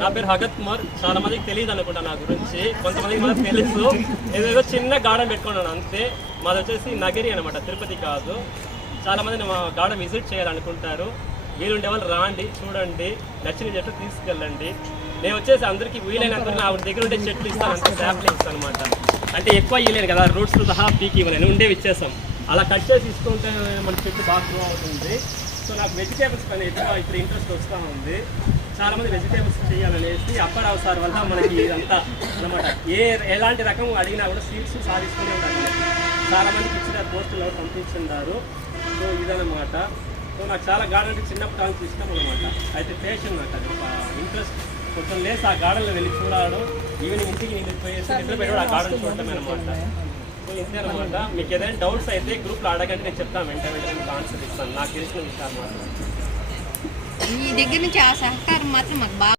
నా పేరు హగత్ కుమార్. చాలా మందికి తెలియదు అనుకుంటా నా గురించి, కొంతమందికి మనకు తెలుసు. ఏదేదో చిన్న గార్డెన్ పెట్టుకున్నాను అంతే. మాది వచ్చేసి నగరి అనమాట, తిరుపతి కాదు. చాలా మంది మా గార్డెన్ విజిట్ చేయాలనుకుంటారు. వీలుండే వాళ్ళు రాండి, చూడండి, నచ్చిన చెట్లు తీసుకెళ్ళండి. నేను వచ్చేసి అందరికీ వీలైనంత నా దగ్గర ఉండే చెట్లు ఇస్తాను, అంతే శాంపుల్ ఇస్తాను అనమాట. అంటే ఎక్కువ ఇవ్వలేను కదా, రూట్స్తో సహా పీకి ఇవ్వలేను, ఉండేవి ఇచ్చేస్తాం. అలా కట్ చేసి ఇస్తుంటే మన చెట్టు బాగా గ్రో అవుతుంది. సో నాకు వెజిటేబుల్స్ పని ఎక్కువ ఇప్పుడు ఇంట్రెస్ట్ వస్తూ ఉంది. చాలామంది వెజిటేబుల్స్ చేయాలనేసి అప్పారావు సార్ వల్ల మనకి ఇదంతా అనమాట. ఎలాంటి రకం అడిగినా కూడా సీడ్స్ సాధిస్తూనే ఉండాలి. చాలామందికి ఇచ్చిన పోస్టులు పంపించున్నారు. సో ఇదనమాట. సో నాకు చాలా గార్డెన్ అంటే చిన్నప్పటి నుంచి ఇష్టం అనమాట. అయితే పేషన్ నాకు అది ఒక ఇంట్రెస్ట్. కొంచెం లేసి ఆ గార్డెన్లో వెళ్ళి చూడడం, ఈవినింగ్ ఇంటికి వెళ్ళిపోయేసి నిద్ర పెట్టి ఆ గార్డెన్ చూడటం అనమాట. సో ఇంతే అనమాట. మీకు ఏదైనా డౌట్స్ అయితే గ్రూప్లో అడగండి, నేను చెప్తాను, వెంటనే మీకు ఆన్సర్ ఇస్తాను నాకు తెలిసిన విషయాలు మాత్రం. మీ దగ్గర నుంచి ఆ సహకారం మాత్రం మాకు బాగా